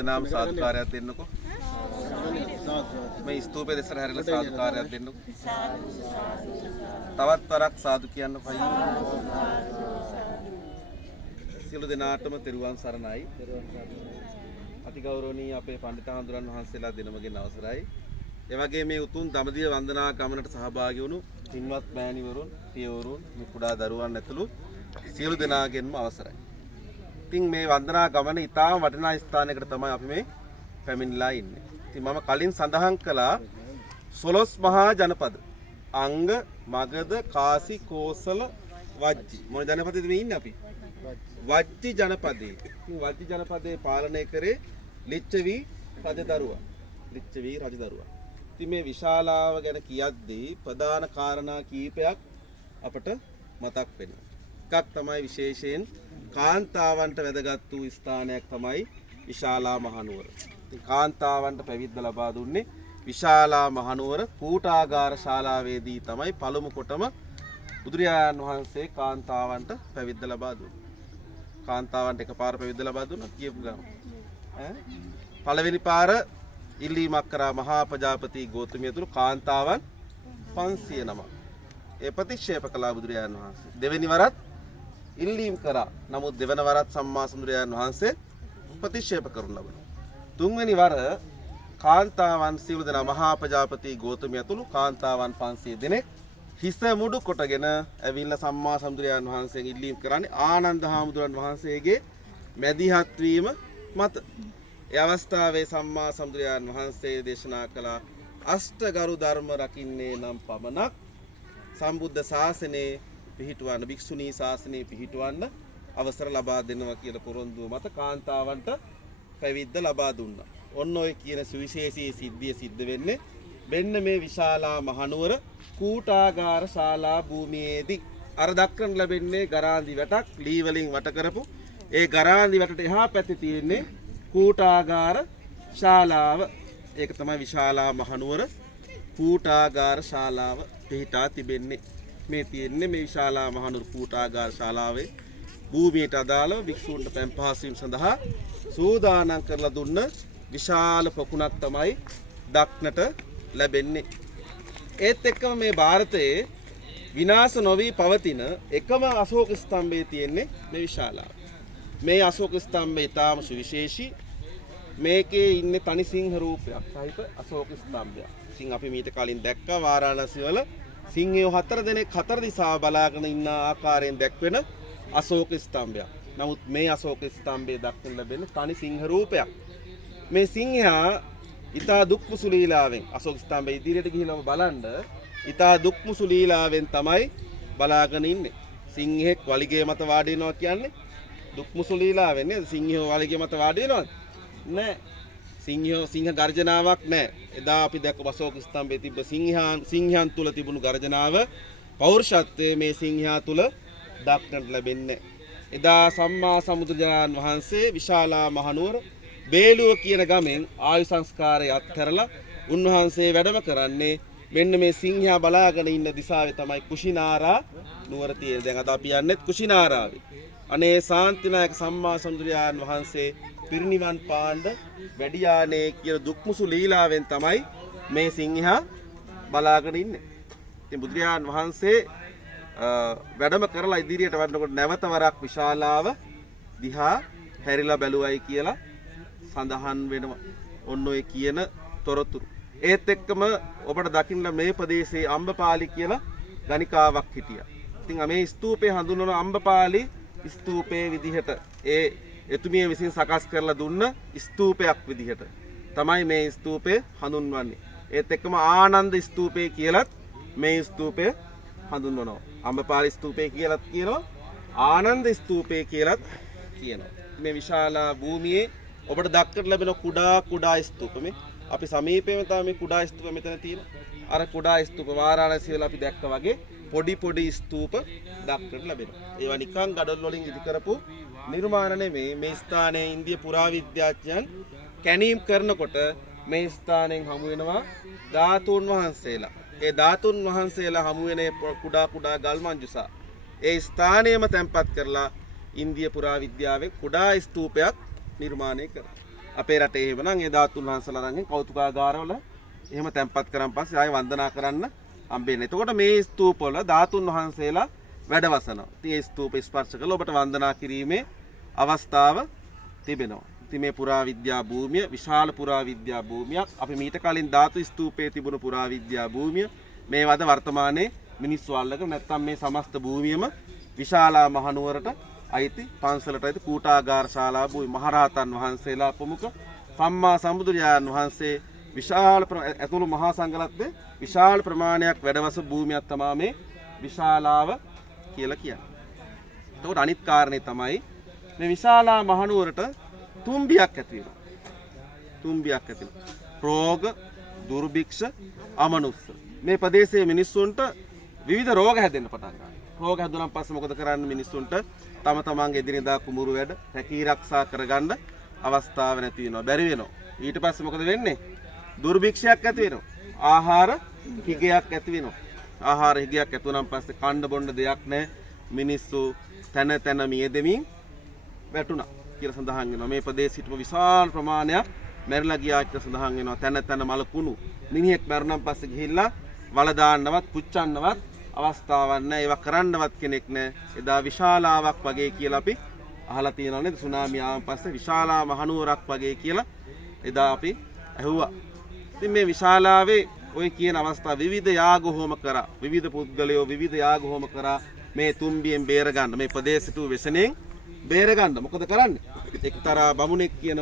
දෙනාම සාදුකාරයක් දෙන්නකෝ. මේ ස්තූපයේ දෙසට හැරිලා සාදුකාරයක් දෙන්නකෝ. තවත් වරක් සාදු කියන්නකෝ. සියලු දෙනාටම තෙරුවන් සරණයි. අතිගෞරවනීය අපේ පඬිතුමන් වහන්සේලා දෙනමගෙන් අවසරයි. ඒ වගේ මේ උතුම් දඹදිව වන්දනා ගමනට සහභාගී වුණු පින්වත් මෑණිවරුන්, පියවරුන්, මේ කුඩා දරුවන් ඇතුළු සියලු දෙනාගෙන්ම අවසරයි. ඉතින් මේ වන්දනා ගමන ඉතාම වටිනා ස්ථානයකට තමයි අපි මේ පැමිණලා ඉන්නේ. ඉතින් මම කලින් සඳහන් කළා 12 මහා ජනපද අංග, මගධ, කාසි, කෝසල, වජ්ජි. මොන ජනපදෙද මේ ඉන්නේ අපි? වජ්ජි ජනපදයේ. මේ වජ්ජි ජනපදයේ පාලනය කරේ ලිච්ඡවි රජදරුවා. ලිච්ඡවි රජදරුවා. ඉතින් මේ විශාලාව ගැන කියද්දී ප්‍රධාන කාරණා කීපයක් අපට මතක් වෙනවා. එකක් තමයි විශේෂයෙන් කාන්තාවන්ට වැදගත් වූ ස්ථානයක් තමයි විශාලා මහනුවර. ඉතින් කාන්තාවන්ට පැවිද්ද ලබා දුන්නේ විශාලා මහනුවර කූටාගාර ශාලාවේදී තමයි පළමු කොටම බුදුරජාණන් වහන්සේ කාන්තාවන්ට පැවිද්ද ලබා දුන්නේ. කාන්තාවන්ට එකපාර පැවිද්ද ලබා දුන්නා කියපු ගමන්. පළවෙනි පාර ඉල්ලීමක් කරා මහා ප්‍රජාපති ගෞතමිය තුරු කාන්තාවන් 500 නමක්. ඒ ප්‍රතික්ෂේප කළා බුදුරජාණන් වහන්සේ. දෙවෙනි වරත් ඉල්ලීම් කරා. නමුත් දෙවන වරත් සම්මා සම්බුදුරජාණන් වහන්සේ ප්‍රතික්ෂේප කරනු ලබනවා. තුන්වෙනි වර කාන්තාවන් සියලු දෙනා මහා ප්‍රජාපති ගෞතමිය තුරු කාන්තාවන් 500 දෙනෙක් හිස මුඩු කොටගෙන ඇවිල්ලා සම්මා සම්බුදුරජාණන් වහන්සේගෙන් ඉල්ලීම් කරන්නේ ආනන්ද හාමුදුරන් වහන්සේගේ මැදිහත් වීම මත. ඒ අවස්ථාවේ සම්මා සම්බුදුරජාණන් වහන්සේ දේශනා කළ අෂ්ටගරු ධර්ම රකින්නේ නම් පමණක් සම්බුද්ධ ශාසනයේ පිහිටවන්න, භික්ෂුණී ශාසනයේ පිහිටවන්න අවසර ලබා දෙනවා කියලා පොරොන්දුව මත කාන්තාවන්ට පැවිද්ද ලබා දුන්නා. ඔන්න ඔය කියන සුවිශේෂී සිද්ධිය සිද්ධ වෙන්නේ මෙන්න මේ විශාලා මහනුවර කූටාගාර ශාලා භූමියේදී. අර දක්වන්න ලැබෙන්නේ ගරාන්දි වැටක් ලී වලින් වට කරපු. ඒ ගරාන්දි වැටට එහා පැත්තේ තියෙන්නේ කූටාගාර ශාලාව. ඒක තමයි විශාලා මහනුවර කූටාගාර ශාලාව පිහිටා තිබෙන්නේ. මේ තියෙන්නේ මේ විශාලා මහනුවර කූටාගාර ශාලාවේ භූමියට අදාළව භික්ෂූන්ට පැන් පහසුවීම සඳහා සූදානම් කරලා දුන්න විශාල පොකුණක් තමයි දක්නට ලැබෙන්නේ. ඒත් එක්කම මේ ಭಾರತයේ විනාශ නොවි පවතින එකම අශෝක ස්තම්භය තියෙන්නේ මේ විශාලාව. මේ අශෝක ස්තම්භය ඊටාම සුවිශේෂී. මේකේ ඉන්නේ තනි සිංහ රූපයක් සහිත අශෝක ස්තම්භයක්. ඉතින් අපි මීට කලින් දැක්කා වාරාණසී වල සිංහයෝ 4 දෙනෙක් 4 දිශා බලාගෙන ඉන්න ආකාරයෙන් දැක්වෙන අශෝක ස්තම්භයක්. නමුත් මේ අශෝක ස්තම්භයේ දක්වන ලැබෙන තනි සිංහ රූපයක්. මේ සිංහයා ඊතා දුක්මුසු ලීලාවෙන් අශෝක ස්තම්භයේ ඉදිරියට ගිහිල්ලා බලන්න ඊතා දුක්මුසු ලීලාවෙන් තමයි බලාගෙන ඉන්නේ. සිංහෙක් වලිගය මත වාඩි වෙනවා කියන්නේ දුක්මුසු ලීලාවෙන් නේද? සිංහයෝ වලිගය මත වාඩි වෙනවද? නෑ. සිංහ ගර්ජනාවක් නෑ. එදා අපි දැක්ක අශෝක ස්තම්භයේ තිබ්බ සිංහයන් තුල තිබුණු ගර්ජනාව පෞරුෂත්වයේ මේ සිංහයා තුල දක්නට ලැබෙන්නේ. එදා සම්මා සම්බුදුරජාණන් වහන්සේ විශාලා මහනුවර බේලුව කියන ගමෙන් ආයු සංස්කාරය අත්හැරලා උන්වහන්සේ වැඩම කරන්නේ මෙන්න මේ සිංහයා බලාගෙන ඉන්න දිශාවේ තමයි කුෂිනාරා නුවර තියෙන්නේ. දැන් අද අපි යන්නේ කුෂිනාරාවේ. අනේ ශාන්තිනායක සම්මා සම්බුදුරජාණන් වහන්සේ පිරිනිවන් පාණ්ඩ වැඩියානේ කියන දුක්මුසු ලීලාවෙන් තමයි මේ සිංහයා බලාගෙන ඉන්නේ. ඉතින් බුදුරජාණන් වහන්සේ වැඩම කරලා ඉදිරියට වඩනකොට නැවත වරක් විශාලාව දිහා හැරිලා බැලුවයි කියලා සඳහන් වෙනවා. ඔන්න ඔය කියන තොරතුරු. ඒත් එක්කම ඔබට දකින්න මේ ප්‍රදේශයේ අම්බපාලි කියලා ගණිකාවක් හිටියා. ඉතින් මේ ස්තූපේ හඳුන්වන අම්බපාලි ස්තූපයේ විදිහට ඒ එතුමිය විසින් සකස් කරලා දුන්න ස්තූපයක් විදිහට තමයි මේ ස්තූපය හඳුන්වන්නේ. ඒත් එක්කම ආනන්ද ස්තූපය කියලත් මේ ස්තූපය හඳුන්වනවා. අම්බපාලි ස්තූපය කියලත් කියනවා, ආනන්ද ස්තූපය කියලත් කියනවා. මේ විශාලා භූමියේ ඔබට දක්නට ලැබෙන කුඩා ස්තූප මේ අපි සමීපයේම තමයි මේ කුඩා ස්තූප මෙතන තියෙනවා. අර කුඩා ස්තූප වාරාණසී වල අපි දැක්කා වගේ පොඩි ස්තූප දක්නට ලැබෙනවා. ඒවා නිකන් ගඩොල් වලින් ඉදි කරපු නිර්මාණ නෙමෙයි. මේ ස්ථානයේ ඉන්දිය පුරාවිද්‍යාඥයන් කැණීම් කරනකොට මේ ස්ථානයෙන් හමු වෙනවා ධාතුන් වහන්සේලා. ඒ ධාතුන් වහන්සේලා හමු වෙන කුඩා ගල් මංජුසා ඒ ස්ථානයේම තැන්පත් කරලා ඉන්දිය පුරාවිද්‍යාවේ කුඩා ස්තූපයක් නිර්මාණය කරා. අපේ රටේ එහෙමනම් ඒ ධාතුන් වහන්සේලා රංගෙන් කෞතුකාගාරවල එහෙම තැන්පත් කරන් පස්සේ ආයෙ වන්දනා කරන්න හම්බෙන්නේ. එතකොට මේ ස්තූපවල ධාතුන් වහන්සේලා වැඩවසනවා. ඉතින් ඒ ස්තූප ස්පර්ශ කළා ඔබට වන්දනා කිරීමේ අවස්ථාව තිබෙනවා. ඉතින් මේ පුරාවිද්‍යා භූමිය විශාල පුරාවිද්‍යා භූමියක්. අපි මීට කලින් ධාතු ස්තූපයේ තිබුණු පුරාවිද්‍යා භූමිය මේ වද වර්තමානයේ මිනිස්සු අල්ලගෙන නැත්තම් මේ සමස්ත භූමියම විශාලා මහනුවරට අයිති පන්සලට අයිති කූටාගාර ශාලා භූමි මහරහතන් වහන්සේලා ප්‍රමුඛ සම්මා සම්බුදුරජාණන් වහන්සේ විශාල ඇතුළු මහා සංඝරත්නයේ විශාල ප්‍රමාණයක් වැඩවස භූමියක් තමයි මේ විශාලාව කියලා කියන්නේ. එතකොට අනිත් කාරණේ තමයි මේ විශාලා මහනුවරට තුම්බියක් ඇති වෙනවා. තුම්බියක් ඇති වෙනවා. රෝග, දුර්භික්ෂ, අමනුස්ස. මේ ප්‍රදේශයේ මිනිස්සුන්ට විවිධ රෝග හැදෙන්න පටන් ගන්නවා. රෝග හැදුනන් පස්සේ මොකද කරන්නේ මිනිස්සුන්ට? තම තමන්ගේ එදිනෙදා කුඹුරු වැඩ රැකී ආරක්ෂා කරගන්න අවස්ථාව නැති වෙනවා. බැරි වෙනවා. ඊට පස්සේ මොකද වෙන්නේ? දුර්භික්ෂයක් ඇති වෙනවා. ආහාර හිගයක් ඇති වෙනවා. ආහාර හිගයක් ඇති වුණාන් පස්සේ කන්න බොන්න දෙයක් නැහැ. මිනිස්සු තන තන මියදෙමින් වැටුණා කියලා සඳහන් වෙනවා. මේ ප්‍රදේශ හිටපු විශාල ප්‍රමාණයක් මැරිලා ගියා කියලා සඳහන් වෙනවා. තන තන මල කුණු. මිනිහෙක් මැරුණාන් පස්සේ ගිහිල්ලා වල දාන්නවත් පුච්චන්නවත් අවස්ථාවක් නැහැ. ඒවා කරන්නවත් කෙනෙක් නැහැ. එදා විශාලාවක් වගේ කියලා අපි අහලා තියෙනවා නේද? සුනාමිය ආවන් පස්සේ විශාලා මහනුවරක් වගේ කියලා එදා අපි ඇහුවා. ඉතින් මේ විශාලාවේ ඔය කියන අවස්ථාව විවිධ යාග හෝම කරා. විවිධ පුද්ගලයෝ විවිධ යාග හෝම කරා මේ තුම්බියෙන් බේර ගන්න. මේ ප්‍රදේශිතු වෙසෙනෙන් බේර ගන්න. මොකද කරන්නේ? එක්තරා බමුණෙක් කියන